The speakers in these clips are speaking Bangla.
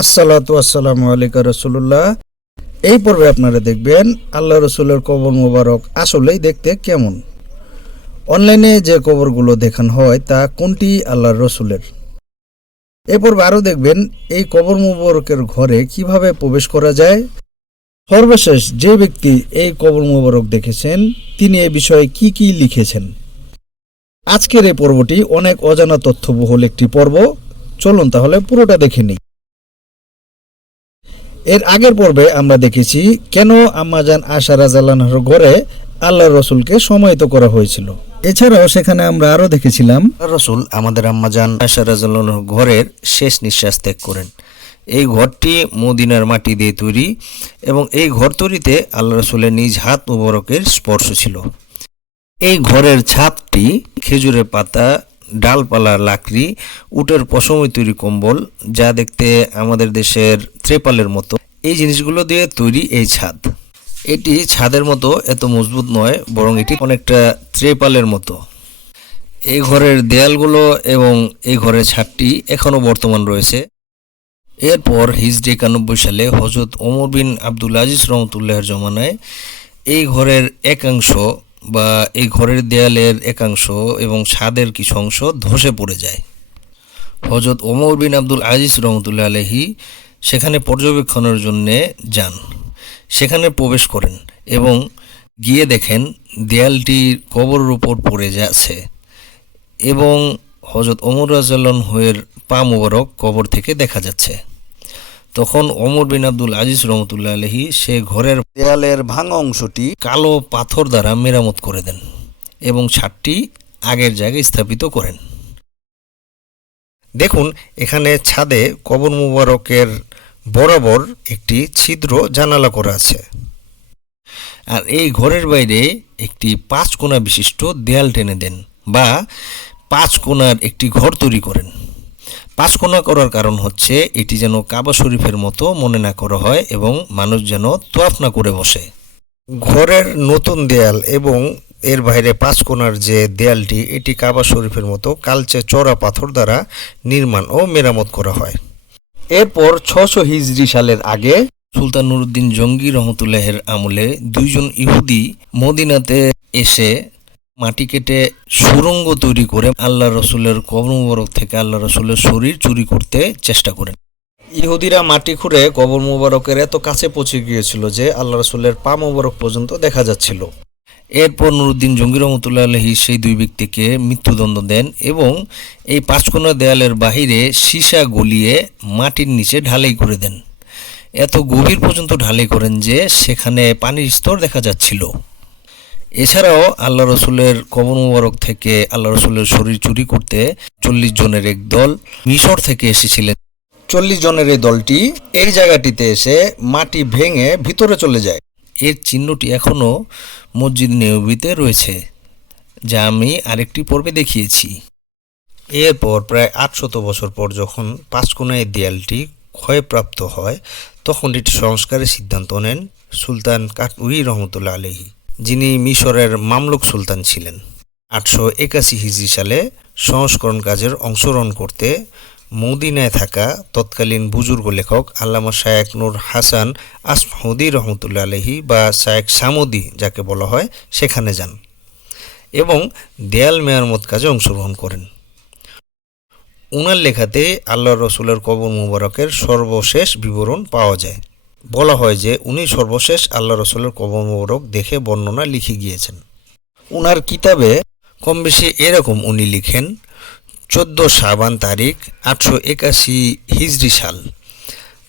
আসসালাতু আসসালামু আলাইকা রাসূলুল্লাহ। এই পর্বে আপনারা দেখবেন আল্লাহ রসুলের কবর মোবারক আসলেই দেখতে কেমন। অনলাইনে যে কবরগুলো দেখানো হয় তা কোনটি আল্লাহর রসুলের। এই পর্বে আরও দেখবেন এই কবর মোবারকের ঘরে কিভাবে প্রবেশ করা যায়। সর্বশেষ যে ব্যক্তি এই কবর মোবারক দেখেছেন তিনি এ বিষয়ে কি কি লিখেছেন। আজকের এই পর্বটি অনেক অজানা তথ্যবহুল একটি পর্ব। চলুন তাহলে পুরোটা দেখে নিই। এর আগের পর্বে আমরা দেখেছি কেন আম্মাজান আয়েশা রাদিয়াল্লাহু আনহার ঘরে আল্লাহর রসুলকে সমাহিত করা হয়েছিল। এছাড়াও সেখানে আমরা আরও দেখেছিলাম রসুল আমাদের আম্মাজান আয়েশা রাদিয়াল্লাহু আনহার ঘরের শেষ নিঃশ্বাস ত্যাগ করেন। এই ঘরটি মদিনার মাটি দিয়ে তৈরি এবং এই ঘর তৈরিতে আল্লাহ রসুলের নিজ হাত মুবারকের স্পর্শ ছিল। এই ঘরের ছাদটি খেজুরের পাতা, ডালপালার লাকড়ি, উটের পশমে তৈরি কম্বল, যা দেখতে আমাদের দেশের ত্রেপালের মতো, এই জিনিসগুলো দিয়ে তৈরি এই ছাদ। এটি ছাদের মতো এত মজবুত নয়, বরং এটি অনেকটা ত্রেপালের মতো। এই ঘরের দেয়ালগুলো এবং এই ঘরের ছাদটি এখনও বর্তমান রয়েছে। এরপর হিজরি 91 সালে হযরত ওমর বিন আব্দুল আজিজ রহমতুল্লাহর জমানায় এই ঘরের একাংশ বা এই ঘরের দেয়ালের একাংশ এবং ছাদের কিছু অংশ ধসে পড়ে যায়। হযরত ওমর বিন আব্দুল আজিজ রহমতুল্লাহ আলাইহি সেখানে পর্যবেক্ষণের জন্য যান। সেখানে প্রবেশ করেন এবং গিয়ে দেখেন দেয়ালটি কবরের উপর পড়ে যাচ্ছে এবং হযরত ওমর রাদিয়াল্লাহু আনহুর পা মুবারক কবর থেকে দেখা যাচ্ছে। তখন ওমর বিন আব্দুল আজিজ রহমতুল্লাহ আলাইহি সে ঘরের দেয়ালের ভাঙা অংশটি কালো পাথর দ্বারা মেরামত করে দেন এবং ছাদটি আগের জায়গায় স্থাপিত করেন। দেখুন, এখানে ছাদে কবর মুবারকের বরাবর একটি ছিদ্র জানালা করা আছে, আর এই ঘরের বাইরে একটি 5 কোণা বিশিষ্ট দেয়াল টেনে দেন বা 5 কোণার একটি ঘর তৈরি করেন। 5 কোণা করার কারণ হচ্ছে এটি যেন কাবা শরীফের মতো মনে না করা হয় এবং মানুষ যেন তোয়াফ না করে বসে। ঘরের নতুন দেয়াল এবং এর বাইরে 5 কোণার যে দেয়ালটি, এটি কাবা শরীফের মতো কালচে চড়া পাথর দ্বারা নির্মাণ ও মেরামত করা হয়। এরপর 600 হিজরি সালের আগে সুলতান নুরউদ্দিন জঙ্গি রহমতুল্লাহের আমলে 2 জন ইহুদি মদিনাতে এসে মাটি কেটে সুড়ঙ্গ তৈরি করে আল্লাহ রসুলের কবর মুবারক থেকে আল্লাহ রসুলের শরীর চুরি করতে চেষ্টা করেন। ইহুদিরা মাটি খুঁড়ে কবর মুবারকের এত কাছে পৌঁছে গিয়েছিল যে আল্লাহ রসুলের পা মুবারক পর্যন্ত দেখা যাচ্ছিল। এরপর নুরউদ্দিন জঙ্গি রহমতুল্লাহ আলাইহি সেই 2 ব্যক্তিকে মৃত্যুদণ্ড দেন এবং এই 5 কোণা দেয়ালের বাহিরে সীসা গলিয়ে মাটির নিচে ঢালাই করে দেন। এত গভীর পর্যন্ত ঢালাই করেন যে সেখানে পানির স্তর দেখা যাচ্ছিল। এছাড়াও আল্লাহ রসুলের কবর মুবারক থেকে আল্লাহ রসুলের শরীর চুরি করতে 40 জনের এক দল মিশর থেকে এসেছিলেন। 40 জনের এই দলটি এই জায়গাটিতে এসে মাটি ভেঙে ভিতরে চলে যায়। এর চিহ্নটি এখনও মসজিদ নববীতে রয়েছে, যা আমি আরেকটি পর্বে দেখিয়েছি। এরপর প্রায় 800 বছর পর যখন 5 কোণা এই দেয়ালটি ক্ষয়প্রাপ্ত হয়, তখন এটি সংস্কারের সিদ্ধান্ত নেন সুলতান কাটউই রহমতুল্লাহ আলাইহি, যিনি মিশরের মামলুক সুলতান ছিলেন। 881 হিজরি সালে সংস্করণ কাজের অংশগ্রহণ করতে মদিনায় থাকা তৎকালীন বুজুর্গ লেখক আল্লামা শায়েখ নূর হাসান আসমাহুদি রহমতুল্লাহ আলাইহি বা শায়েখ সামুদি যাকে বলা হয়, সেখানে যান এবং দেয়াল মেরামত কাজে অংশগ্রহণ করেন। উনার লেখাতে আল্লাহ রসুলের কবর মুবারকের সর্বশেষ বিবরণ পাওয়া যায়। বলা হয় যে উনি সর্বশেষ আল্লাহ রসুলের কবর মুবারক দেখে বর্ণনা লিখে গিয়েছেন। উনার কিতাবে কম বেশি এরকম উনি লিখেন, 14 শাবান তারিখ 881 হিজরি সাল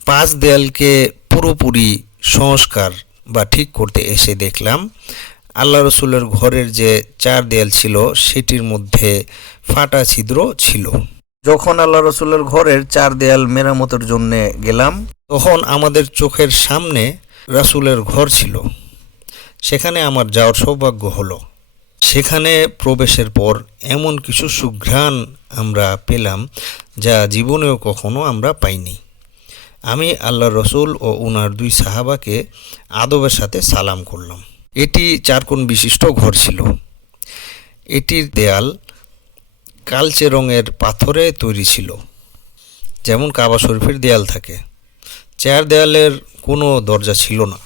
5 দেয়ালকে পুরোপুরি সংস্কার বা ঠিক করতে এসে দেখলাম আল্লাহ রসুলের ঘরের যে 4 দেয়াল ছিল সেটির মধ্যে ফাটা ছিদ্র ছিল। যখন আল্লাহ রসুলের ঘরের 4 দেয়াল মেরামতের জন্য গেলাম, তখন আমাদের চোখের সামনে রাসূলের ঘর ছিল। সেখানে আমার যাওয়ার সৌভাগ্য হলো। সেখানে প্রবেশের পর এমন কিছু সুঘ্রাণ আমরা পেলাম যা জীবনেও কখনো আমরা পাইনি। আমি আল্লাহ রসুল ও উনার 2 সাহাবাকে আদবের সাথে সালাম করলাম। এটি 4 কোণ বিশিষ্ট ঘর ছিল। এটির দেয়াল কালচে রঙের পাথরে তৈরি ছিল, যেমন কাবা শরীফের দেয়াল থাকে। চার দেয়ালের কোনো দরজা ছিল না।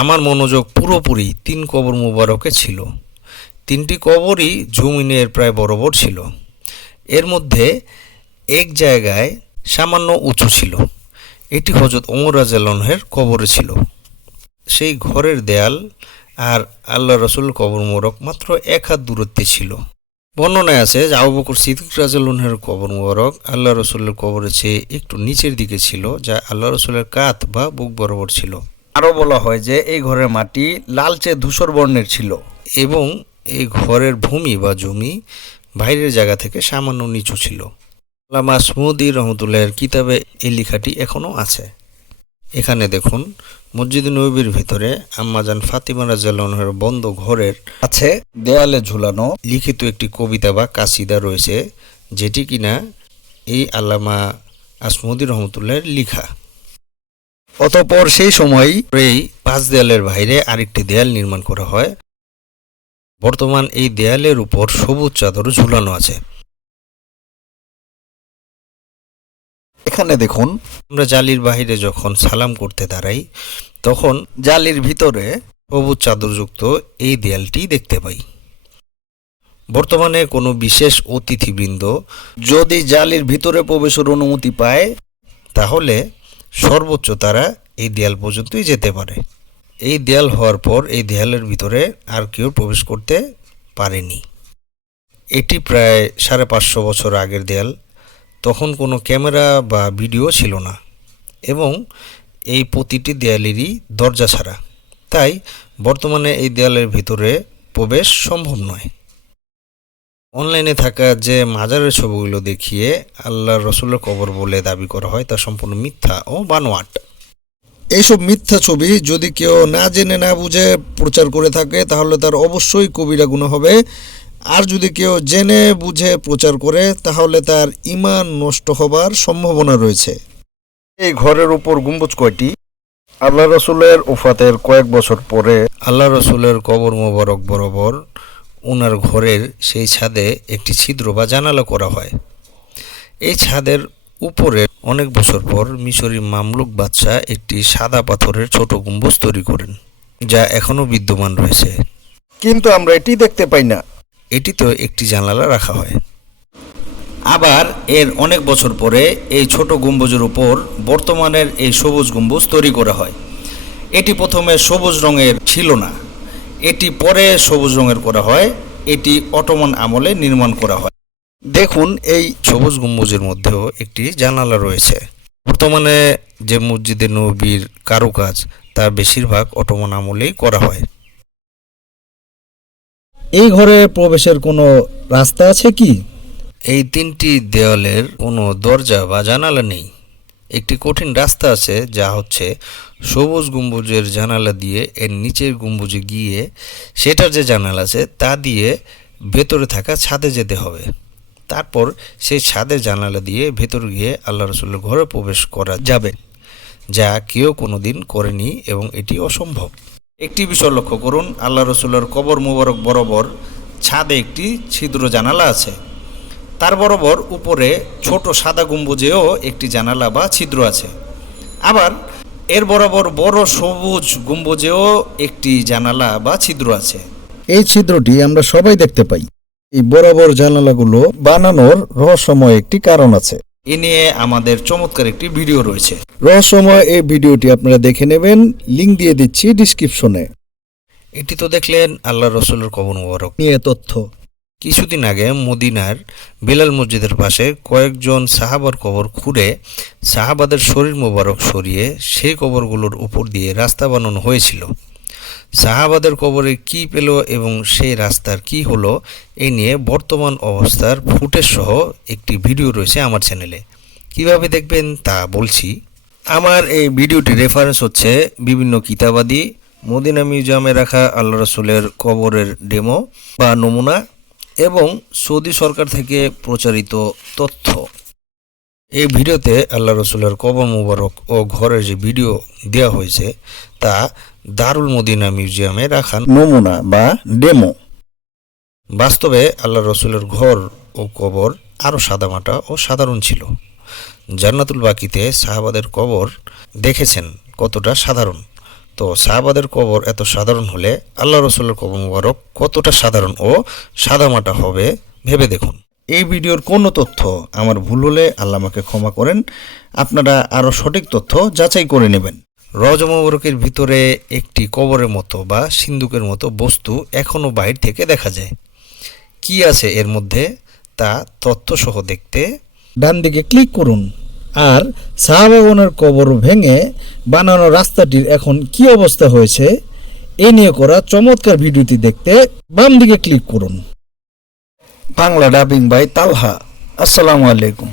আমার মনোযোগ পুরোপুরি 3 কবর মুবারকে ছিল। 3টি কবরই জমিনের প্রায় বরাবর ছিল। এর মধ্যে এক জায়গায় সামান্য উঁচু ছিল। এটি হযরত ওমর রাদিয়াল্লাহু আনহুর কবরে ছিল। সেই ঘরের দেয়াল আর আল্লাহ রসুল কবর মোবারক মাত্র 1 হাত দূরত্বে ছিল। বর্ণনায় আছে যে আবু বকর সিদ্দিক রাদিয়াল্লাহু আনহুর কবর মোবারক আল্লাহ রসুলের কবরের চেয়ে একটু নিচের দিকে ছিল, যা আল্লাহ রসুলের কাঁধ বা বুক বরাবর ছিল। আরও বলা হয় যে এই ঘরের মাটি লালচে ধূসর বর্ণের ছিল। এবং এই ঘরের ভূমি বা জমি বাইরের জায়গা থেকে সামান্য নিচু ছিল। আল্লামা আসমুদী রহমতুল্লাহের কিতাবে এই লেখাটি এখনও আছে। এখানে দেখুন, মসজিদ নববীর ভিতরে আম্মাজান ফাতিমা রাদিয়াল্লাহু আনহার বন্ধ ঘরের আছে দেয়ালে ঝুলানো লিখিত একটি কবিতা বা কাসিদা রয়েছে, যেটি কিনা এই আল্লামা আসমুদী রহমতুল্লাহের লেখা। অতঃপর সেই সময় এই 5 দেয়ালের বাইরে আরেকটি দেয়াল নির্মাণ করা হয়। বর্তমান এই দেয়ালের উপর সবুজ চাদর ঝুলানো আছে। এখানে দেখুন, আমরা জালির বাইরে যখন সালাম করতে দাঁড়াই তখন জালির ভিতরে সবুজ চাদরযুক্ত এই দেয়ালটি দেখতে পাই। বর্তমানে কোনো বিশেষ অতিথিবৃন্দ যদি জালির ভিতরে প্রবেশের অনুমতি পায়, তাহলে সর্বোচ্চ তারা এই দেয়াল পর্যন্তই যেতে পারে। এই দেয়াল হওয়ার পর এই দেয়ালের ভিতরে আর কেউ প্রবেশ করতে পারেনি। এটি প্রায় 550 বছর আগের দেয়াল। তখন কোনো ক্যামেরা বা ভিডিও ছিল না এবং এই প্রতিটি দেয়ালেরই দরজা ছাড়া। তাই বর্তমানে এই দেয়ালের ভিতরে প্রবেশ সম্ভব নয়। অনলাইনে থাকা যে মাজারের ছবিগুলো দেখিয়ে আল্লাহ রসুলের কবর বলে দাবি করা হয় তা সম্পূর্ণ মিথ্যা ও বানোয়াট। এইসব মিথ্যা ছবি যদি কেউ না জেনে না বুঝে প্রচার করে থাকে তাহলে তার অবশ্যই কবিরা গুনাহ হবে। আর যদি কেউ জেনে বুঝে প্রচার করে তাহলে তার ঈমান নষ্ট হবার সম্ভাবনা রয়েছে। এই ঘরের উপর গম্বুজ কয়টি? আল্লাহ রসুলের ওফাতের কয়েক বছর পরে আল্লাহ রসুলের কবর মোবারক বরাবর ওনার ঘরের সেই ছাদে একটি ছিদ্র বা জানালা করা হয়। এই ছাদের উপরে অনেক বছর পর মিশরি মামলুক বাদশাহ একটি সাদা পাথরের ছোট গম্বুজ তৈরি করেন, যা এখনও বিদ্যমান রয়েছে। কিন্তু আমরা এটি দেখতে পাই না। এটিতেও একটি জানালা রাখা হয়। আবার এর অনেক বছর পরে এই ছোট গম্বুজের উপর বর্তমানের এই সবুজ গম্বুজ তৈরি করা হয়। এটি প্রথমে সবুজ রঙের ছিল না, এটি পরে সবুজ রঙের করা হয়। এটি অটোমান আমলে নির্মাণ করা হয়। দেখুন, এই সবুজ গম্বুজের মধ্যেও একটি জানালা রয়েছে। বর্তমানে যে মসজিদে নববীর কারুকাজ তা বেশিরভাগ অটোমান আমলেই করা হয়। এই ঘরে প্রবেশের কোনো রাস্তা আছে কি? এই 3টি দেওয়ালের কোনো দরজা বা জানালা নেই। একটি কঠিন রাস্তা আছে, যা হচ্ছে সবুজ গম্বুজের জানালা দিয়ে এর নিচের গম্বুজে গিয়ে সেটার যে জানালা আছে তা দিয়ে ভেতরে থাকা ছাদে যেতে হবে। তারপর সেই ছাদের জানালা দিয়ে ভেতরে গিয়ে আল্লাহ রসুলের ঘরে প্রবেশ করা যাবে, যা কেউ কোনোদিন করেনি এবং এটি অসম্ভব। একটি বিষয় লক্ষ্য করুন, আল্লাহ রসুলের কবর মোবারক বরাবর ছাদে একটি ছিদ্র জানালা আছে। তার বরাবর উপরে ছোট সাদা গম্বুজেও একটি জানালা বা ছিদ্র আছে। আবার এর বরাবর বড় সবুজ গম্বুজেও একটি জানালা বা ছিদ্র আছে। এই ছিদ্রটি আমরা সবাই দেখতে পাই। এই বরাবর জানালাগুলো বানানোর রহস্যময় একটি কারণ আছে। এ নিয়ে আমাদের চমৎকার একটি ভিডিও রয়েছে। রহস্যময় এই ভিডিওটি আপনারা দেখে নেবেন, লিংক দিয়ে দিচ্ছি ডিসক্রিপশনে। এটি তো দেখলেন আল্লাহ রসুলের কবর মোবারক নিয়ে তথ্য। কিছুদিন আগে মদিনার বেলাল মসজিদের পাশে কয়েকজন সাহাবার কবর খুঁড়ে সাহাবাদের শরীর মোবারক সরিয়ে সেই কবরগুলোর উপর দিয়ে রাস্তা বানানো হয়েছিল। সাহাবাদের কবরে কি পেল এবং সেই রাস্তার কি হলো, এই নিয়ে বর্তমান অবস্থার ফুটেজ সহ একটি ভিডিও রয়েছে আমার চ্যানেলে। কিভাবে দেখবেন তা বলছি। আমার এই ভিডিওটি রেফারেন্স হচ্ছে বিভিন্ন কিতাবাদি, মদিনা মিউজিয়ামে রাখা আল্লাহ রসুলের কবরের ডেমো বা নমুনা এবং সৌদি সরকার থেকে প্রচারিত তথ্য। এই ভিডিওতে আল্লাহ রসুলের কবর মুবারক ও ঘরের যে ভিডিও দেওয়া হয়েছে তা দারুল মদিনা মিউজিয়ামে রাখা নমুনা বা ডেমো। বাস্তবে আল্লাহ রসুলের ঘর ও কবর আরও সাদামাটা ও সাধারণ ছিল। জান্নাতুল বাকিতে সাহাবাদের কবর দেখেছেন কতটা সাধারণ, তো সাহাবাদের কবর এত সাধারণ হলে আল্লাহ রসুলের কবর মুবারক কতটা সাধারণ ও সাদামাটা হবে ভেবে দেখুন। এই ভিডিওর কোনো তথ্য আমার ভুল হলে আল্লাহ আমাকে ক্ষমা করেন, আপনারা আরও সঠিক তথ্য যাচাই করে নেবেন। রওজা মুবারকের ভিতরে একটি কবরের মতো বা সিন্দুকের মতো বস্তু এখনও বাইরে থেকে দেখা যায়। কি আছে এর মধ্যে তা তথ্যসহ দেখতে ডান দিকে ক্লিক করুন। আর সাহাবাগণের কবর ভেঙে বানানো রাস্তাটির এখন কি অবস্থা হয়েছে এ নিয়ে করা চমৎকার ভিডিওটি দেখতে বাম দিকে ক্লিক করুন। বাংলা ডাবিং বাই তালহা। আসসালামু আলাইকুম।